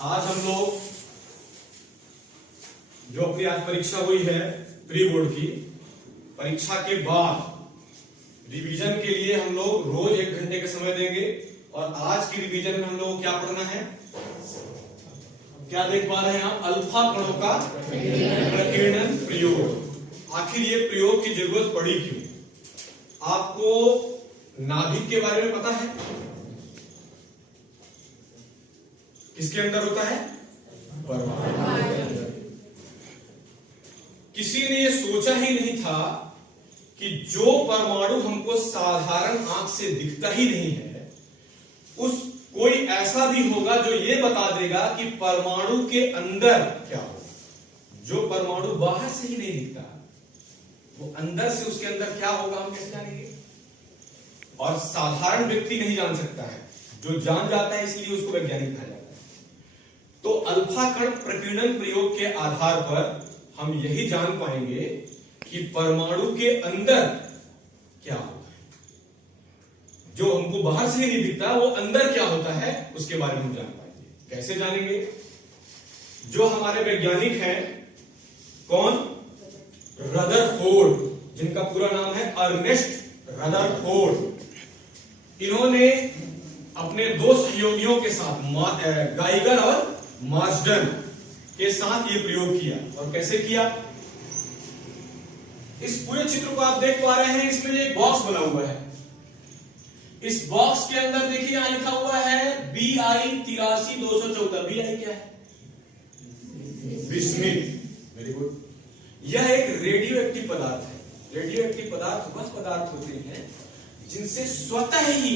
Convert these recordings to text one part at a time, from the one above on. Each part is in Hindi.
आज हम लोग जो अपनी आज परीक्षा हुई है प्री बोर्ड की परीक्षा के बाद रिवीजन के लिए हम लोग रोज 1 घंटे का समय देंगे। और आज की रिवीजन में हम लोग क्या पढ़ना है, क्या देख पा रहे हैं आप, अल्फा कणों का प्रकीर्णन प्रयोग। आखिर ये प्रयोग की जरूरत पड़ी क्यों? आपको नाभिक के बारे में पता है? किसके अंदर होता है? परमाणु। किसी ने ये सोचा ही नहीं था कि जो परमाणु हमको साधारण आंख से दिखता ही नहीं है, उस कोई ऐसा भी होगा जो ये बता देगा कि परमाणु के अंदर क्या होगा। जो परमाणु बाहर से ही नहीं दिखता, वो अंदर से उसके अंदर क्या होगा हम कैसे जानेंगे? और साधारण व्यक्ति नहीं जान सकता है, जो जान जाता है इसलिए उसको वैज्ञानिक कहा जाता है। तो अल्फा कण प्रकीर्णन प्रयोग के आधार पर हम यही जान पाएंगे कि परमाणु के अंदर क्या होता है। जो हमको बाहर से ही नहीं दिखता, वो अंदर क्या होता है उसके बारे में हम जान पाएंगे। कैसे जानेंगे? जो हमारे वैज्ञानिक हैं, कौन? रदरफोर्ड, जिनका पूरा नाम है अर्नेस्ट रदरफोर्ड। इन्होंने अपने 2 सहयोगियों के साथ गाइगर और मार्सडन के साथ ये प्रयोग किया। और कैसे किया? इस पूरे चित्र को आप देख पा रहे हैं, इसमें एक बॉक्स बना हुआ है। इस बॉक्स के अंदर देखिए यहां लिखा हुआ है BI 83214। BI क्या है? बिस्मिथ। Very good. यह एक रेडियो एक्टिव पदार्थ है। रेडियो एक्टिव पदार्थ वह पदार्थ होते हैं जिनसे स्वतः ही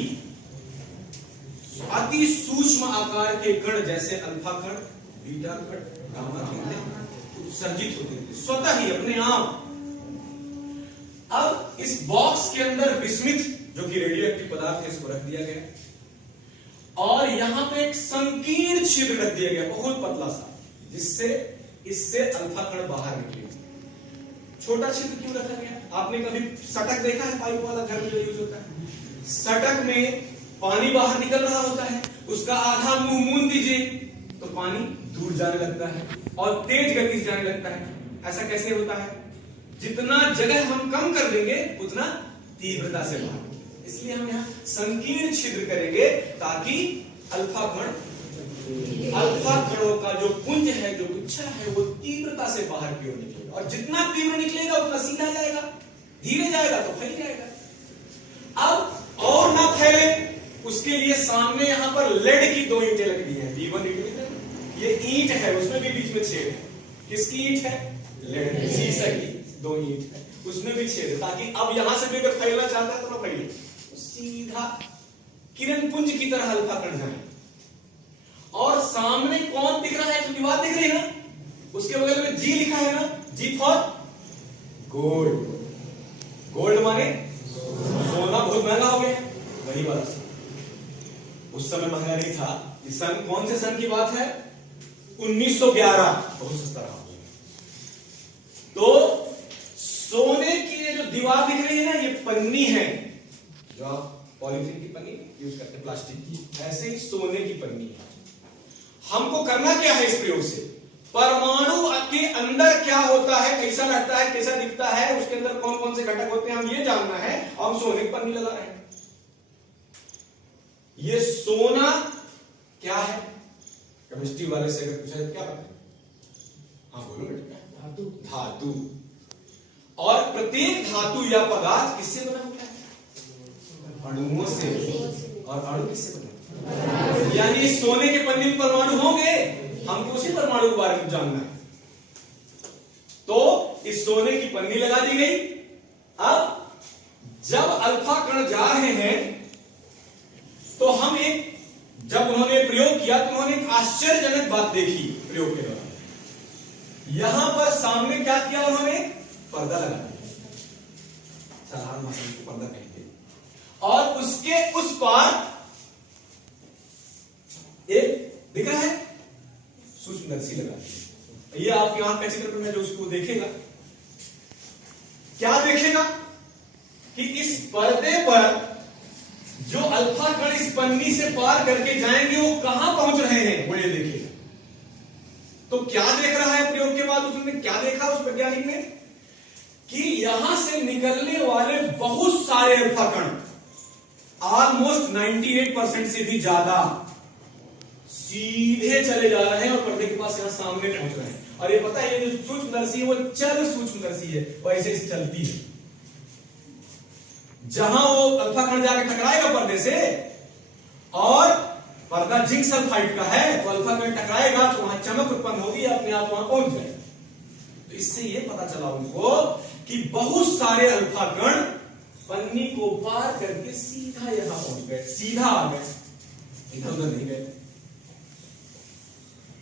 अति सूक्ष्म आकार के कण, जैसे अल्फा कण, बीटा कण, गामा कण उत्सर्जित होते थे स्वतः ही अपने आप। अब इस बॉक्स के अंदर बिस्मिथ, जो कि रेडियो एक्टिव पदार्थ है, इसको रख दिया गया और यहां पे एक संकीर्ण छिद्र रख दिया गया, बहुत पतला सा, जिससे इससे अल्फा कण बाहर निकले। छोटा छिद्र क्यों रखा गया? आपने कभी सटक देखा है? पाइप वाला घर में जो यूज होता है, सटक में पानी बाहर निकल रहा होता है, उसका आधा मुंह मूंद दीजिए तो पानी दूर जाने लगता है और तेज गति से जाने लगता है। ऐसा कैसे होता है? जितना जगह हम कम कर देंगे उतना तीव्रता से बाहर। इसलिए हम यहाँ संकीर्ण छिद्र करेंगे ताकि अल्फा कणों का जो पुंज है, जो गुच्छा है, वो तीव्रता से बाहर की ओर निकलेगा। और जितना तीव्र निकलेगा उतना सीधा जाएगा, धीरे जाएगा तो फैल जाएगा। अब और ना फैले उसके लिए सामने यहां पर लेड की 2 ईंटें लग दी हैं। B1 ये ईंट है, उसमें भी बीच में छेद है। किसकी ईंट है? लेड, सीसा की 2 ईंट है, उसमें भी छेद है, ताकि अब यहां से भी अगर फैलना चाहता है तो ना फैले, तो सीधा किरण पुंज की तरह अल्फा कण जाए। और सामने कौन दिख रहा है? तो दीवार दिख रही है ना, उसके बगल में G लिखा है ना, G फॉर गोल्ड। गोल्ड माने सोना बहुत महंगा हो गया, वही वाला सन। उस समय महंगा नहीं था। इस सन, कौन से सन की बात है? 1911, बहुत सस्ता रहा। तो सोने की ये जो दीवार दिख रही है ना, ये पन्नी है, जो आप पॉलीथीन की पन्नी यूज करते हैं, प्लास्टिक की, ऐसे ही सोने की पन्नी है। हमको करना क्या है इस प्रयोग से? परमाणु के अंदर क्या होता है, कैसा रहता है, कैसा दिखता है, उसके अंदर कौन कौन से घटक होते हैं, हम ये जानना है। और हम सोने की पन्नी लगा रहे हैं। ये सोना क्या है? केमिस्ट्री वाले से अगर पूछा जाए क्या बताएं? हाँ बोलो बेटा। धातु। और प्रत्येक धातु या पदार्थ किससे बना होता है? अणुओं से। और अणु किससे बना? यानी सोने के पन्नी में परमाणु होंगे, हमको उसी परमाणु के बारे में जानना है। तो इस सोने की पन्नी लगा दी गई। अब जब अल्फा कण जा रहे हैं तो हम जब उन्होंने प्रयोग किया तो उन्होंने एक आश्चर्यजनक बात देखी प्रयोग के दौरान। यहां पर सामने क्या किया उन्होंने? पर्दा लगा दिया, साधारण भाषा में पर्दा कहेंगे। और उसके उस पार एक दिख रहा है सूक्ष्मदर्शी लगा दिया। ये आपकी आंख का चित्र में जो उसको देखेगा, क्या देखेगा कि इस पर्दे पर जो अल्फा कण इस पन्नी से पार करके जाएंगे वो कहां पहुंच रहे हैं, वो ये देखिए। तो क्या देख रहा है प्रयोग के बाद उसने, क्या देखा उस वैज्ञानिक ने कि यहां से निकलने वाले बहुत सारे अल्फा कण, ऑलमोस्ट 98% से भी ज्यादा, सीधे चले जा रहे हैं और पर्दे के पास यहां सामने पहुंच रहे हैं। और ये पता है, ये जो सूक्ष्मदर्शी है वो चल सूक्ष्मदर्शी है, वो ऐसे ऐसे चलती है। जहां वो अल्फा कण जाके टकराएगा पर्दे से, और पर्दा जिंक सल्फाइड का है, तो अल्फा कण टकराएगा तो वहां चमक उत्पन्न होगी, अपने आप वहां पहुंच जाए। तो इससे ये पता चला उनको कि बहुत सारे अल्फा कण पन्नी को पार करके सीधा यहां पहुंच गए, सीधा आ गए, इधर उधर नहीं गए।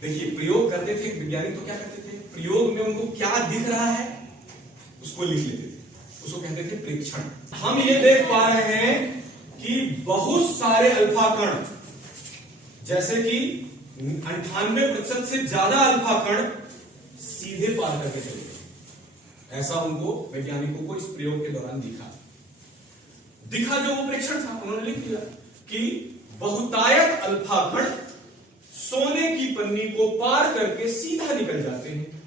देखिए, प्रयोग करते थे वैज्ञानिक तो क्या करते थे, प्रयोग में उनको क्या दिख रहा है उसको लिख लेते थे, उसको कहते थे प्रेक्षण। हम ये देख पा रहे हैं कि बहुत सारे अल्फा कण, जैसे कि 98% से ज्यादा अल्फा कण सीधे पार करके चले गए। ऐसा उनको, वैज्ञानिकों को इस प्रयोग के दौरान दिखा जो वो प्रेक्षण था, उन्होंने लिख दिया कि बहुतायत अल्फा कण सोने की पन्नी को पार करके सीधा निकल जाते हैं।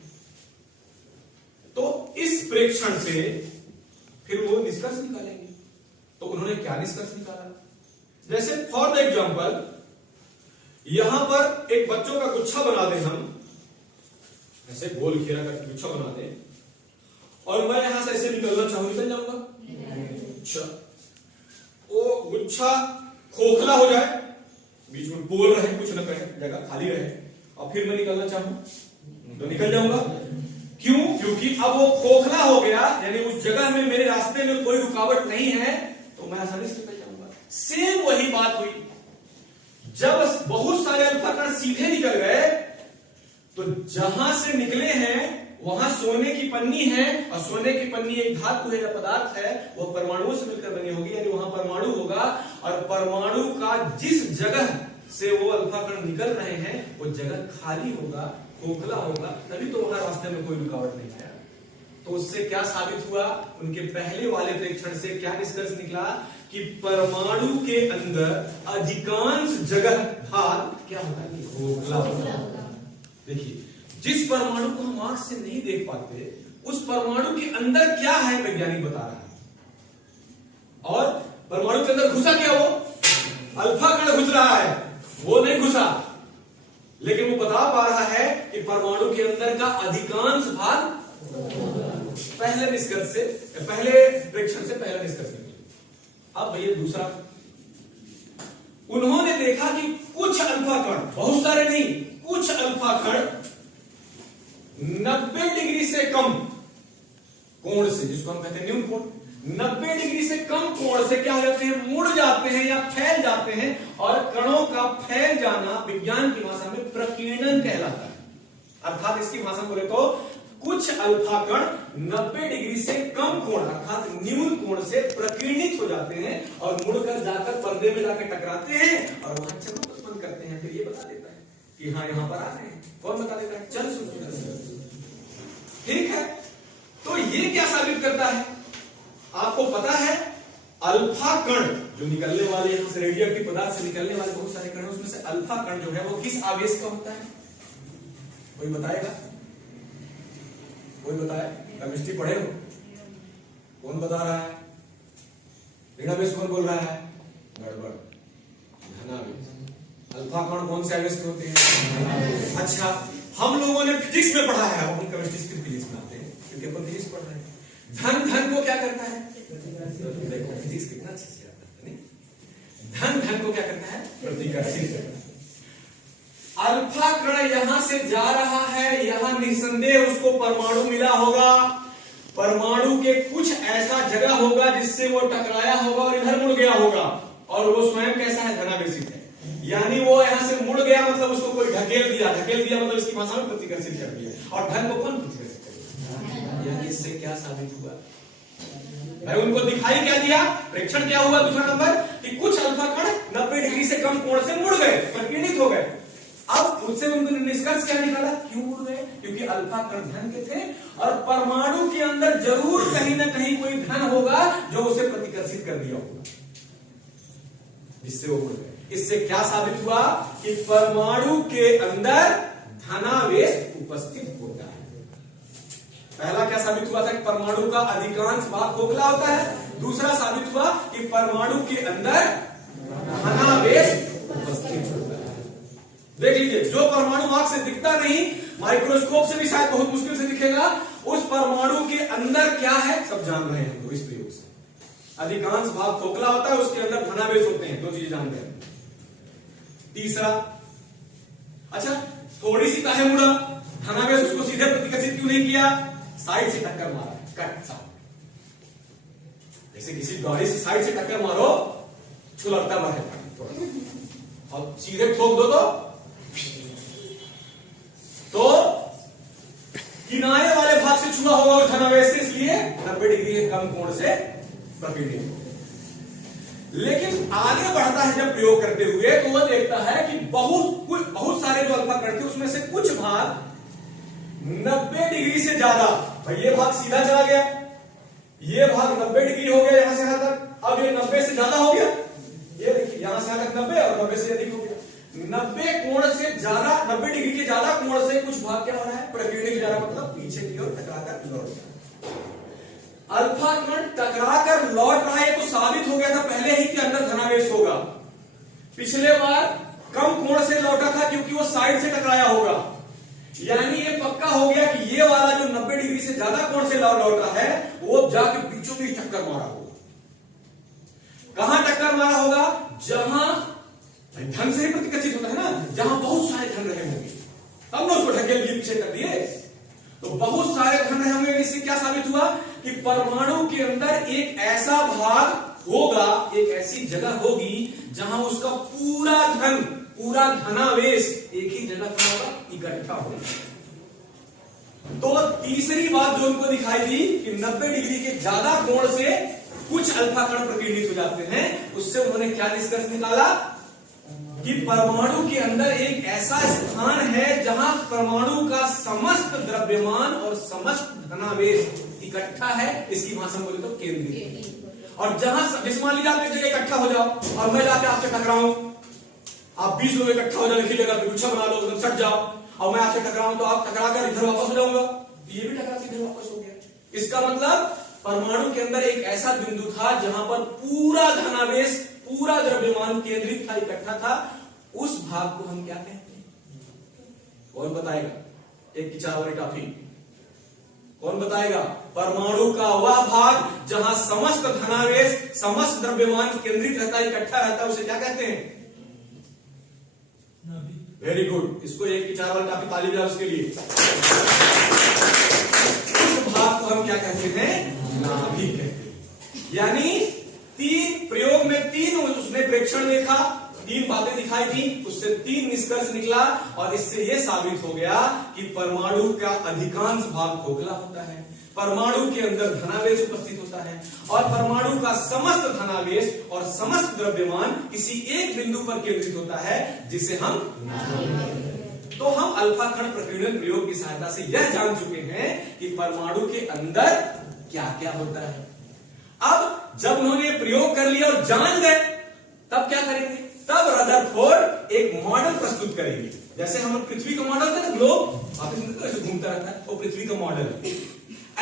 तो इस प्रेक्षण से फिर वो निष्कर्ष निकालेंगे। तो उन्होंने क्या निष्कर्ष निकाला, जैसे फॉर एग्जाम्पल यहां पर एक बच्चों का गुच्छा बना दें, हम ऐसे गोल घेरा करके गुच्छा बना दें, और मैं यहां से ऐसे निकलना चाहूं, निकल जाऊंगा। अच्छा, वो गुच्छा खोखला हो जाए, बीच में पोल रहे, कुछ न कहे, जगह खाली रहे, और फिर मैं निकलना चाहूं तो निकल जाऊंगा। क्यों? क्योंकि अब वो खोखला हो गया, यानी उस जगह में मेरे रास्ते में कोई रुकावट नहीं है, तो मैं आसानी से निकल जाऊंगा। सेम वही बात हुई, जब बहुत सारे अल्फा कण सीधे निकल गए, तो जहां से निकले हैं वहां सोने की पन्नी है, और सोने की पन्नी एक धातु है या पदार्थ है, वो परमाणुओं से मिलकर बनी होगी, यानी वहां परमाणु होगा, और परमाणु का जिस जगह से वो अल्फा कण निकल रहे हैं वो जगह खाली होगा, खोखला होगा, तभी तो वहां रास्ते में कोई रुकावट नहीं आया। तो उससे क्या साबित हुआ, उनके पहले वाले प्रेक्षण से क्या निष्कर्ष निकला कि परमाणु के अंदर अधिकांश जगह भाग क्या होगा, खोखला होगा। देखिए, जिस परमाणु को हम आंख से नहीं देख पाते, उस परमाणु के अंदर क्या है वैज्ञानिक बता रहा है, और परमाणु के अंदर घुसा क्या, वो अल्फा कण घुस रहा है, वो नहीं घुसा, लेकिन वो बता पा रहा है कि परमाणु के अंदर का अधिकांश भाग, पहले निष्कर्ष से, पहले प्रेक्षण से पहला निष्कर्ष निकला। अब भैया दूसरा, उन्होंने देखा कि कुछ अल्फा कण, बहुत सारे नहीं, कुछ अल्फा कण 90 डिग्री से कम कोण से, जिसको हम कहते हैं न्यून कोण, 90 डिग्री से कम कोण से क्या हो जाते हैं, मुड़ जाते हैं या फैल जाते हैं, और कणों का फैल जाना विज्ञान की भाषा में प्रकीर्णन कहलाता है। अर्थात इसकी भाषा में बोले तो कुछ अल्फा कण 90 डिग्री से कम कोण अर्थात न्यून कोण से प्रकीर्णित हो जाते हैं, और मुड़कर जाकर पर्दे में जाकर टकराते हैं, और वहां चमक उत्पन्न करते हैं। फिर ये बता देता है कि हाँ यहां पर आ रहे हैं। कौन बता देता है, चल सुन, ठीक है। तो ये क्या साबित करता है, आपको पता है अल्फा कण जो निकलने वाले, यहां से रेडियोएक्टिव पदार्थ से निकलने वाले बहुत सारे कण हैं, उसमें से अल्फा कण जो है वो किस आवेश का होता है, कोई बताएगा, कोई बताए, केमिस्ट्री पढ़े हो, कौन बता रहा है, ऋणावेश कौन बोल रहा है, गड़बड़, धनावेश। अल्फा कण कौन से आवेश के होते हैं, अच्छा हम लोगों ने फिजिक्स में पढ़ा है, हम केमिस्ट्री से फिजिक्स में आते हैं क्योंकि अपन फिजिक्स पढ़ रहे हैं। धन को क्या करता है, देखो फिजिक्स कितना अच्छे से आता है, धन को क्या करता है, प्रतिकर्षित करता है। अल्फा कण यहां से जा रहा है, यहां निसंदेह उसको परमाणु मिला होगा, परमाणु के कुछ ऐसा जगह होगा जिससे वो टकराया होगा और इधर मुड़ गया होगा, और वो स्वयं कैसा है, धनावेशित है, यानी वो यहां से मुड़ गया मतलब उसको कोई ढकेल दिया मतलब इसकी भाषा में प्रतिकर्षित कर दिया। और धन को कौन प्रतिकर्षित करेगा, यानी इससे क्या साबित हुआ, भाई उनको दिखाई क्या दिया, प्रेक्षण क्या हुआ दूसरा नंबर, कि कुछ अल्फा कण 90 डिग्री से कम कोण से मुड़ गए, प्रकीर्णित हो गए। अब उससे उन्होंने निष्कर्ष क्या निकाला, क्यों मुड़ गए, क्योंकि अल्फा कण धन के थे, और परमाणु के अंदर जरूर कहीं ना कहीं कोई धन होगा जो उसे प्रतिकर्षित कर दिया होगा, जिससे वो मुड़ गए। इससे क्या साबित हुआ कि परमाणु के अंदर धनावेश उपस्थित होता है। पहला क्या साबित हुआ था कि परमाणु का अधिकांश भाग खोखला होता है। दूसरा साबित हुआ कि परमाणु के अंदर धनावेश उपस्थित होता है। देख लीजिए, जो परमाणु आंख से दिखता नहीं, माइक्रोस्कोप से भी शायद बहुत मुश्किल से दिखेगा, उस परमाणु के अंदर क्या है सब जान रहे हैं इस प्रयोग से। अधिकांश भाग खोखला होता है, उसके अंदर धनावेश होते हैं, दो चीजें जान गए। तीसरा, अच्छा थोड़ी सी काहे मुड़ा, धनावेश उसको सीधे प्रतिकर्षित क्यों नहीं किया, साइड से टक्कर मारा, कट सा। जैसे किसी गाड़ी से साइड से टक्कर मारो, छुलकता रहेगा, और सीधे ठोक दो तो किनारे वाले भाग से छुआ होगा उस धनावेश से, इसलिए 90 डिग्री के कम कोण से प्रकीर्णित हो। लेकिन आगे बढ़ता है जब प्रयोग करते हुए, तो वह देखता है कि बहुत सारे जो अल्फा कण थे उसमें से कुछ भाग 90 डिग्री से ज्यादा, भाई ये भाग सीधा चला गया, ये भाग 90 डिग्री हो गया यहां से यहां तक, अब ये 90 से ज्यादा हो गया, ये देखिए यहां से यहां तक 90 और 90 से अधिक हो गया। 90 कोण से ज्यादा, 90 डिग्री के ज्यादा कोण से कुछ भाग क्या हो रहा है, प्रकीर्णित जा रहा, मतलब पीछे की ओर टकराकर लौट गया। अल्फा कण टकराकर लौट रहा है तो साबित हो गया था पहले ही कि अंदर धनावेश होगा। पिछले बार कम कोण से लौटा था क्योंकि वो साइड से टकराया होगा, यानी ये पक्का हो गया कि ये वाला जो 90 डिग्री से ज्यादा कोण से लौटा है वो जाके बीचों बीच टक्कर मारा होगा। कहां टक्कर मारा होगा, जहां धन से ही प्रतिकर्षित होता है ना, जहां बहुत सारे धन रहे होंगे, तब ना उसको ढकेल दिए, पीछे कर दिए, तो बहुत सारे धन रहे होंगे। इससे क्या साबित हुआ कि परमाणु के अंदर एक ऐसा भाग होगा, एक ऐसी जगह होगी जहां उसका पूरा धन, पूरा धनावेश एक ही जगह पर होगा, इकट्ठा होगा। तो तीसरी बात जो उनको दिखाई दी कि 90 डिग्री के ज्यादा कोण से कुछ अल्फा कण प्रकीर्णित हो जाते हैं, उससे उन्होंने क्या निष्कर्ष निकाला कि परमाणु के अंदर एक ऐसा स्थान है जहां परमाणु का समस्त द्रव्यमान और समस्त धनावेश इकट्ठा है। इसकी भाषा में बोले तो केंद्रित। और जहां मान लीजिए आप एक जगह इकट्ठा हो जाओ और मैं जाके आपसे टकराऊं, आप 20 लोग इकट्ठा हो जाओ, लिखी जगह पे गुच्छा बना लो, एकदम सट जाओ, और मैं आपसे टकराऊं तो आप टकराकर इधर वापस हो जाऊंगा, ये भी टकरा इधर वापस हो गया। इसका मतलब परमाणु के अंदर एक ऐसा बिंदु था जहां पर पूरा धनावेश, पूरा द्रव्यमान केंद्रित था, इकट्ठा था। उस भाग को हम क्या कहते हैं, कौन बताएगा? एक की चार वाली टॉफी, कौन बताएगा? परमाणु का वह भाग जहां समस्त धनावेश, समस्त द्रव्यमान केंद्रित रहता है, इकट्ठा रहता है, उसे क्या कहते हैं? वेरी गुड, इसको एक की चार वाली टॉफी ताली बजाओ उसके लिए। उस भाग को हम क्या कहते हैं? नाभिक कहते हैं। यानी तीन प्रयोग में तीन उसने प्रेक्षण देखा, तीन बातें दिखाई दी, उससे तीन निष्कर्ष निकला, और इससे यह साबित हो गया कि परमाणु का अधिकांश भाग खोखला होता है, परमाणु के अंदर धनावेश उपस्थित होता है, और परमाणु का समस्त धनावेश और समस्त द्रव्यमान किसी एक बिंदु पर केंद्रित होता है, जिसे हम तो हम अल्फा कण प्रकीर्णन प्रयोग की सहायता से यह जान चुके हैं कि परमाणु के अंदर क्या क्या होता है। अब जब उन्होंने प्रयोग कर लिया और जान गए, तब क्या करेंगे? तब रदरफोर्ड एक मॉडल प्रस्तुत करेंगे। जैसे हम पृथ्वी का मॉडल था ना, ग्लोब आपने ऐसे घूमता रहता है, वो पृथ्वी का मॉडल है।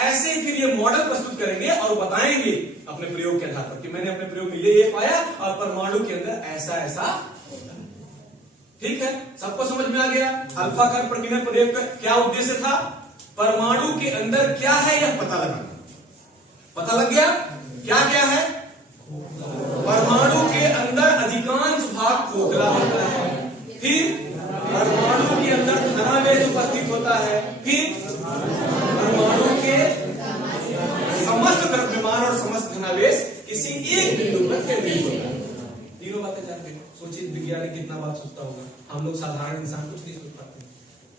ऐसे फिर ये मॉडल प्रस्तुत करेंगे और बताएंगे अपने प्रयोग के आधार पर कि मैंने अपने प्रयोग में ये पाया और परमाणु के अंदर ऐसा ऐसा होता है। ठीक है, सबको समझ में आ गया? अल्फा कण प्रकीर्णन प्रयोग का क्या उद्देश्य था? परमाणु के अंदर क्या है यह पता लगाना। पता लग गया क्या क्या है? परमाणु के अंदर अधिकांश भाग खोखला होता है, फिर परमाणु के अंदर धनावेश उपस्थित होता है, फिर परमाणु के समस्त द्रव्यमान और समस्त धनावेश किसी एक बिंदु पर केंद्रित होता है। तीनों बातें जानते हैं। सोचिए वैज्ञानिक कितना बात सोचता होगा, हम लोग साधारण इंसान कुछ नहीं सोच पाते।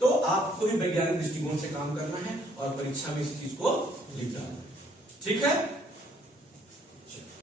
तो आपको भी वैज्ञानिक दृष्टिकोण से काम करना है और परीक्षा में इस चीज को लिखना है। ठीक है।